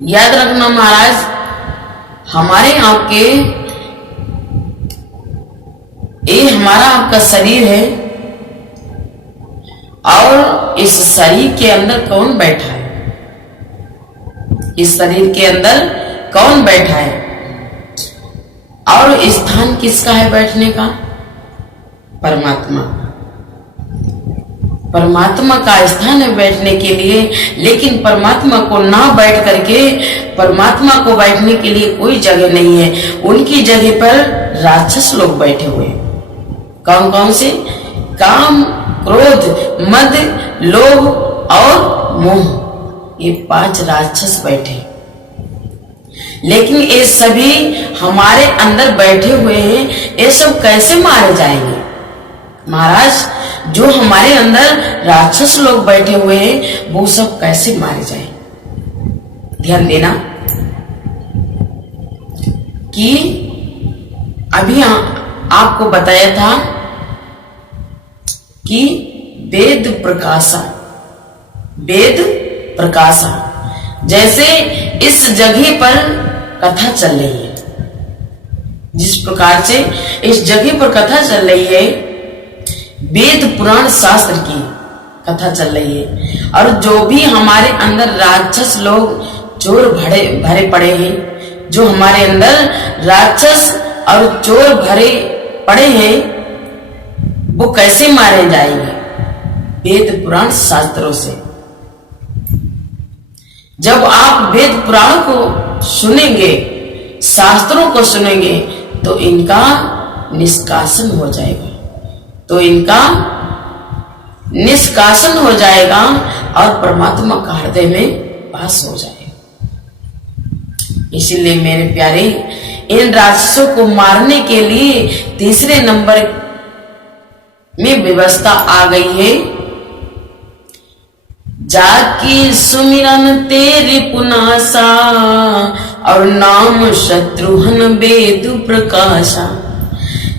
याद रखना महाराज, हमारे आपके ये हमारा आपका शरीर है और इस शरीर के अंदर कौन बैठा है? इस शरीर के अंदर कौन बैठा है और स्थान किसका है बैठने का? परमात्मा। परमात्मा का स्थान है बैठने के लिए, लेकिन परमात्मा को ना बैठ करके परमात्मा को बैठने के लिए कोई जगह नहीं है। उनकी जगह पर राक्षस लोग बैठे हुए हैं। कौन कौन से? काम, क्रोध, मद, लोभ और मोह, ये 5 राक्षस बैठे। लेकिन ये सभी हमारे अंदर बैठे हुए हैं। ये सब कैसे मारे जाएंगे महाराज? जो हमारे अंदर राक्षस लोग बैठे हुए हैं वो सब कैसे मारे जाएंगे? ध्यान देना कि अभी आपको बताया था कि वेद प्रकाशा, वेद प्रकाशा, जैसे इस जगह पर कथा चल रही है, जिस प्रकार से इस जगह पर कथा चल रही है, वेद पुराण शास्त्र की कथा चल रही है, और जो भी हमारे अंदर राक्षस लोग चोर भरे पड़े हैं, जो हमारे अंदर राक्षस और चोर भरे पड़े हैं, वो कैसे मारे जाएंगे? वेद पुराण शास्त्रों से। जब आप वेद पुराण को सुनेंगे, शास्त्रों को सुनेंगे, तो इनका निष्कासन हो जाएगा, तो इनका निष्कासन हो जाएगा और परमात्मा का हृदय में वास हो जाएगा। इसीलिए मेरे प्यारे, इन राक्षसों को मारने के लिए तीसरे नंबर में व्यवस्था आ गई है। जाकी सुमिरन तेरे पुनासा और नाम शत्रुघ्न वेद प्रकाशा।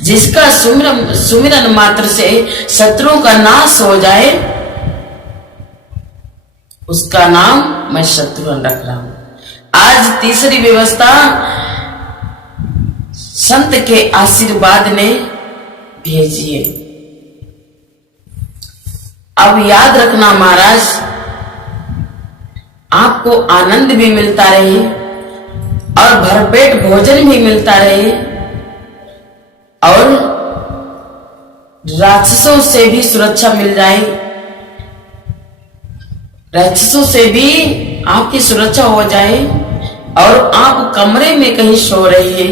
जिसका सुमिरन मात्र से शत्रुओं का नाश हो जाए, उसका नाम मैं शत्रुघ्न रख रहा हूं। आज तीसरी व्यवस्था संत के आशीर्वाद ने भेजी है। अब याद रखना महाराज, आपको आनंद भी मिलता रहे और भरपेट भोजन भी मिलता रहे, और राक्षसों से भी सुरक्षा मिल जाए, राक्षसों से भी आपकी सुरक्षा हो जाए, और आप कमरे में कहीं सो रहे हैं,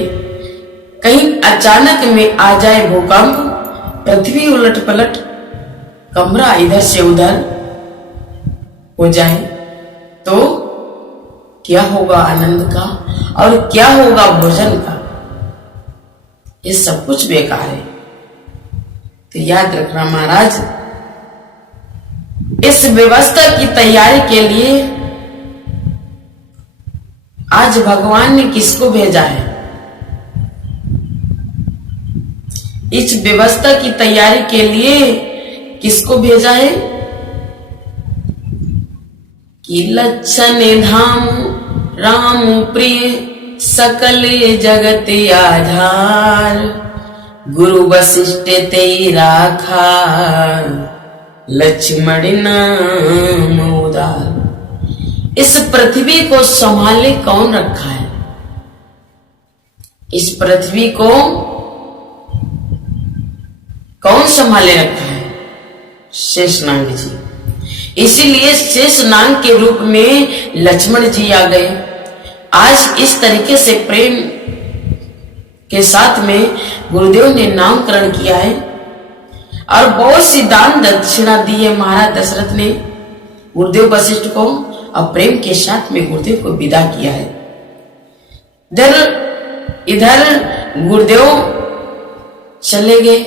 कहीं अचानक में आ जाए भूकंप, पृथ्वी उलट पलट, कमरा इधर से उधर हो जाए, तो क्या होगा आनंद का और क्या होगा भोजन का? ये सब कुछ बेकार है। तो याद रखना महाराज, इस व्यवस्था की तैयारी के लिए आज भगवान ने किसको भेजा है? इस व्यवस्था की तैयारी के लिए किसको भेजा है? कि लक्षण धाम राम प्रिय सकल जगत आधार, गुरु वशिष्ठ ते राखा लक्ष्मण नाम उदार। इस पृथ्वी को संभाले कौन रखा है? इस पृथ्वी को कौन संभाले रखा है? शेषनाग जी। इसीलिए शेषनाग के रूप में लक्ष्मण जी आ गए। आज इस तरीके से प्रेम के साथ में गुरुदेव ने नामकरण किया है, और बहुत सी दान दक्षिणा दी है महाराज दशरथ ने गुरुदेव वशिष्ठ को, और प्रेम के साथ में गुरुदेव को विदा किया है। इधर गुरुदेव चले गए,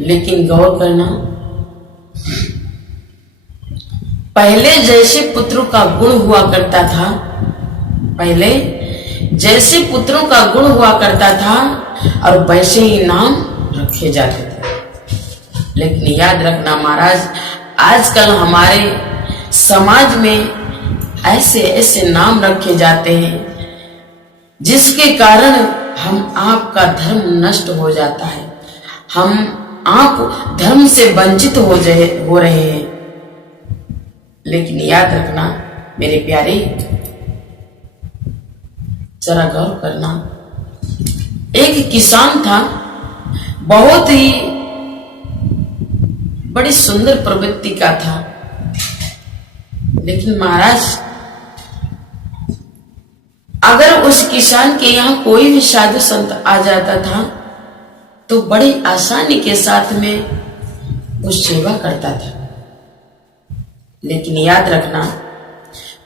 लेकिन गौर करना, पहले जैसे पुत्रों का गुण हुआ करता था, पहले जैसे पुत्रों का गुण हुआ करता था और वैसे ही नाम रखे जाते थे। लेकिन याद रखना महाराज, आजकल हमारे समाज में ऐसे ऐसे नाम रखे जाते हैं जिसके कारण हम आपका धर्म नष्ट हो जाता है, हम आप धर्म से वंचित हो रहे हैं। लेकिन याद रखना मेरे प्यारे, जरा गौर करना, एक किसान था, बहुत ही बड़ी सुंदर प्रवृत्ति का था, लेकिन महाराज अगर उस किसान के यहाँ कोई भी साधु संत आ जाता था तो बड़ी आसानी के साथ में वो सेवा करता था। लेकिन याद रखना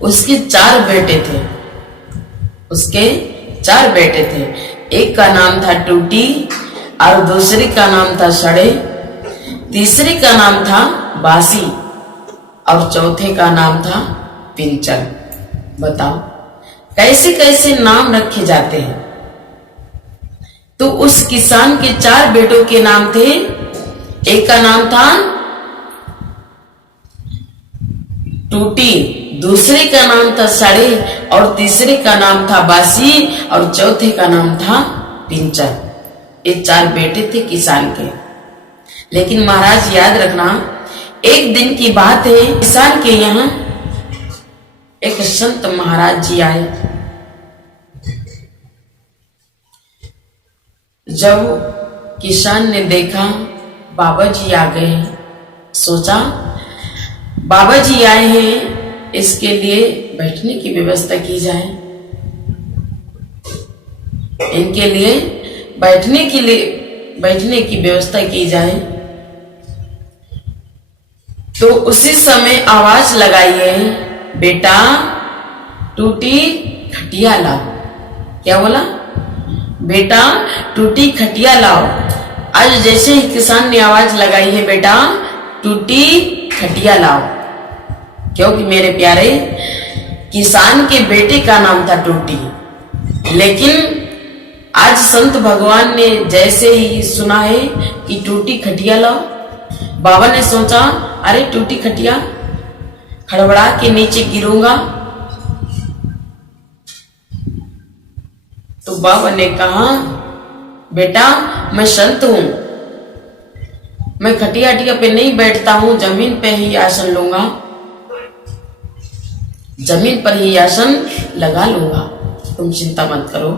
उसके 4 बेटे थे, उसके 4 बेटे थे। एक का नाम था टूटी और दूसरे का नाम था सड़े, तीसरे का नाम था बासी और चौथे का नाम था पिंचल। बताओ कैसे कैसे नाम रखे जाते हैं। तो उस किसान के 4 बेटों के नाम थे, एक का नाम था टूटी, दूसरे का नाम था सड़े और तीसरे का नाम था बासी और चौथे का नाम था पिंचल। ये 4 बेटे थे किसान के। लेकिन महाराज याद रखना, एक दिन की बात है, किसान के यहाँ एक संत महाराज जी आए। जब किसान ने देखा बाबा जी आ गए, सोचा बाबा जी आए हैं, इसके लिए बैठने की व्यवस्था की जाए, इनके लिए बैठने की व्यवस्था की जाए। तो उसी समय आवाज लगाइए, बेटा टूटी खटिया लाओ। क्या बोला? बेटा टूटी खटिया लाओ। आज जैसे ही किसान ने आवाज लगाई है, बेटा टूटी खटिया लाओ, क्योंकि मेरे प्यारे किसान के बेटे का नाम था टूटी। लेकिन आज संत भगवान ने जैसे ही सुना है कि टूटी खटिया लाओ, बाबा ने सोचा अरे टूटी खटिया, हड़बड़ा के नीचे गिरूंगा। तो बाबा ने कहा बेटा मैं संत हूं, मैं खटिया हटिया पे नहीं बैठता हूं, जमीन पे ही आसन लूंगा, जमीन पर ही आसन लगा लूंगा, तुम चिंता मत करो।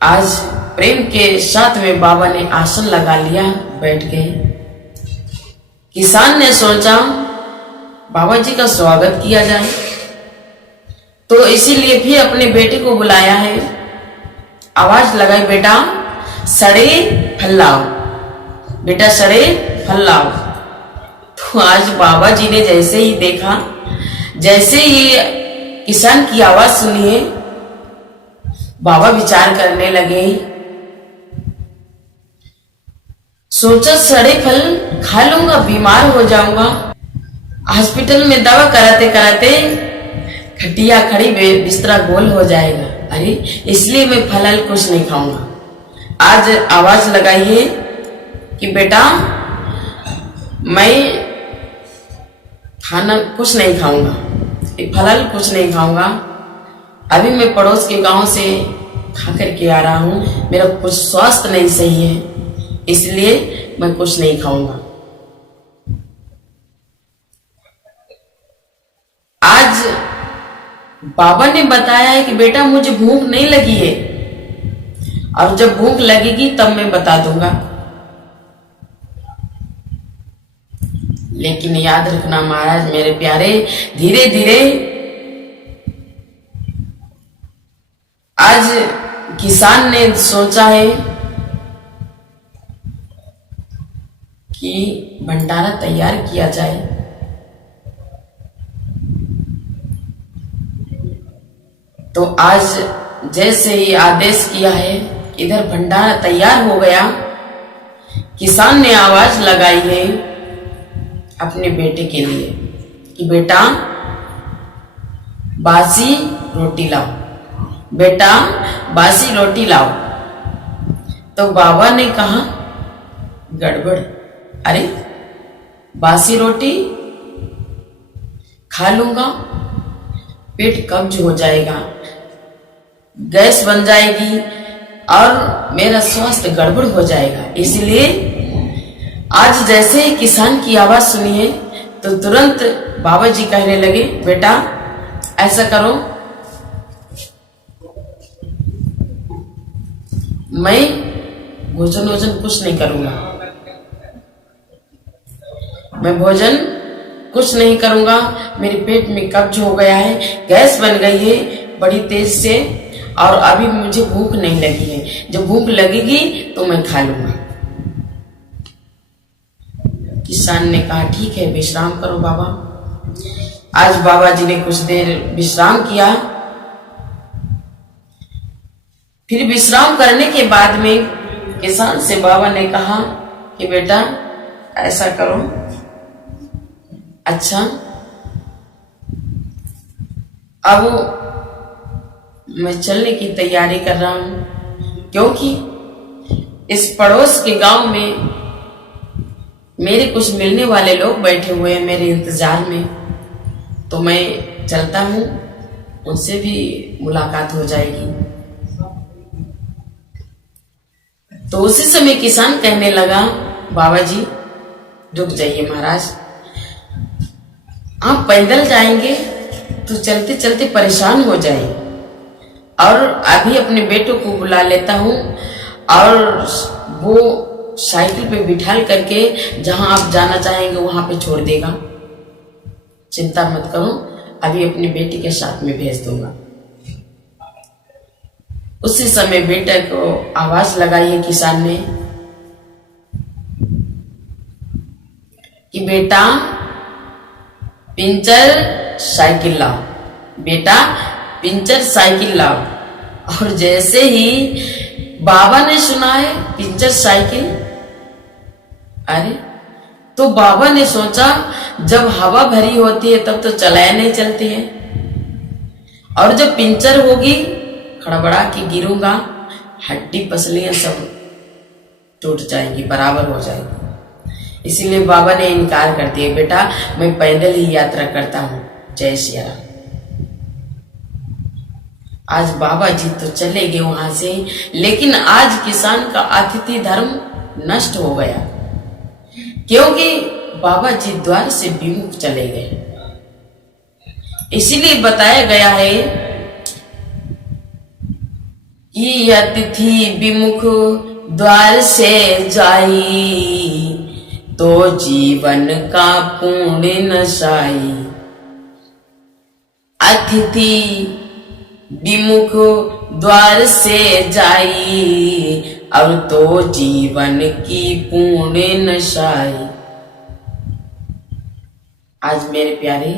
आज प्रेम के साथ में बाबा ने आसन लगा लिया, बैठ गए। किसान ने सोचा बाबा जी का स्वागत किया जाए, तो इसीलिए फिर अपने बेटे को बुलाया है, आवाज लगाई, बेटा सड़े फल लाओ, बेटा सड़े फल लाओ। तो आज बाबा जी ने जैसे ही देखा, जैसे ही किसान की आवाज सुनी है, बाबा विचार करने लगे, सोचा सड़े फल खा लूंगा, बीमार हो जाऊंगा, हॉस्पिटल में दवा कराते कराते खटिया खड़ी बिस्तरा गोल हो जाएगा, अरे इसलिए मैं फल कुछ नहीं खाऊंगा। आज आवाज लगाइए कि बेटा मैं खाना कुछ नहीं खाऊंगा, फल कुछ नहीं खाऊंगा, अभी मैं पड़ोस के गांव से खा करके आ रहा हूं, मेरा कुछ स्वास्थ्य नहीं सही है, इसलिए मैं कुछ नहीं खाऊंगा। आज बाबा ने बताया है कि बेटा मुझे भूख नहीं लगी है, और जब भूख लगेगी तब मैं बता दूंगा। लेकिन याद रखना महाराज मेरे प्यारे, धीरे धीरे आज किसान ने सोचा है कि भंडारा तैयार किया जाए। तो आज जैसे ही आदेश किया है, इधर भंडारा तैयार हो गया। किसान ने आवाज लगाई है अपने बेटे के लिए कि बेटा बासी रोटी लाओ, बेटा बासी रोटी लाओ। तो बाबा ने कहा गड़बड़, अरे बासी रोटी खा लूंगा, पेट कब्ज हो जाएगा, गैस बन जाएगी और मेरा स्वास्थ्य गड़बड़ हो जाएगा। इसलिए आज जैसे ही किसान की आवाज सुनी है तो तुरंत बाबा जी कहने लगे, बेटा ऐसा करो, मैं भोजन वोजन कुछ नहीं करूंगा, मैं भोजन कुछ नहीं करूंगा, मेरे पेट में कब्ज हो गया है, गैस बन गई है बड़ी तेज से और अभी मुझे भूख नहीं लगी है, जब भूख लगेगी तो मैं खा लूंगा। किसान ने कहा ठीक है, विश्राम करो बाबा। आज बाबा जी ने कुछ देर विश्राम किया। फिर विश्राम करने के बाद में किसान से बाबा ने कहा कि बेटा ऐसा करो, अच्छा अब मैं चलने की तैयारी कर रहा हूं, क्योंकि इस पड़ोस के गांव में मेरे कुछ मिलने वाले लोग बैठे हुए हैं मेरे इंतजार में, तो मैं चलता हूं, उनसे भी मुलाकात हो जाएगी। तो उसी समय किसान कहने लगा, बाबा जी रुक जाइए महाराज, आप पैदल जाएंगे तो चलते चलते परेशान हो जाए, और अभी अपने बेटों को बुला लेता हूं और वो साइकिल पे बिठाल करके जहां आप जाना चाहेंगे वहां पे छोड़ देगा, चिंता मत करो, अभी अपनी बेटी के साथ में भेज दूंगा। उसी समय बेटे को आवाज लगाई है किसान ने कि बेटा पिंचर साइकिल लाओ, बेटा पिंचर साइकिल लाओ। और जैसे ही बाबा ने सुना है पिंचर साइकिल, अरे तो बाबा ने सोचा जब हवा भरी होती है तब तो चलाया नहीं चलती है, और जब पिंचर होगी खड़बड़ा के गिरूंगा, हड्डी पसलियां सब टूट जाएगी, बराबर हो जाएगी। इसीलिए बाबा ने इनकार कर दिया, बेटा मैं पैदल ही यात्रा करता हूं। जय सिया राम। आज बाबा जी तो चले गए वहां से, लेकिन आज किसान का अतिथि धर्म नष्ट हो गया, क्योंकि बाबा जी द्वार से विमुख चले गए। इसीलिए बताया गया है कि अतिथि विमुख द्वार से जाई, तो जीवन का पुण्य नशाई। अतिथि विमुख द्वार से जाई, अब तो जीवन की पुण्य नशाई। आज मेरे प्यारे